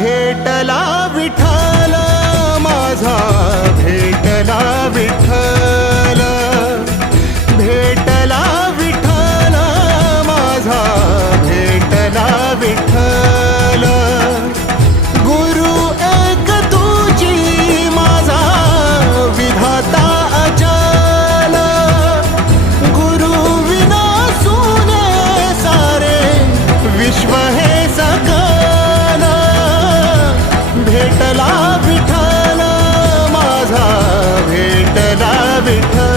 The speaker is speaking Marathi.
भेटला विठ्ठल माझा, भेटला विठ्ठल, भेटला विठ्ठल माझा, भेटला विठ्ठल. गुरु एक तुझी माझा विधाता अचल, गुरु विना सुने सारे विश्व हे सकल. भेटला विठ्ठल माझा, भेटला विठ्ठल.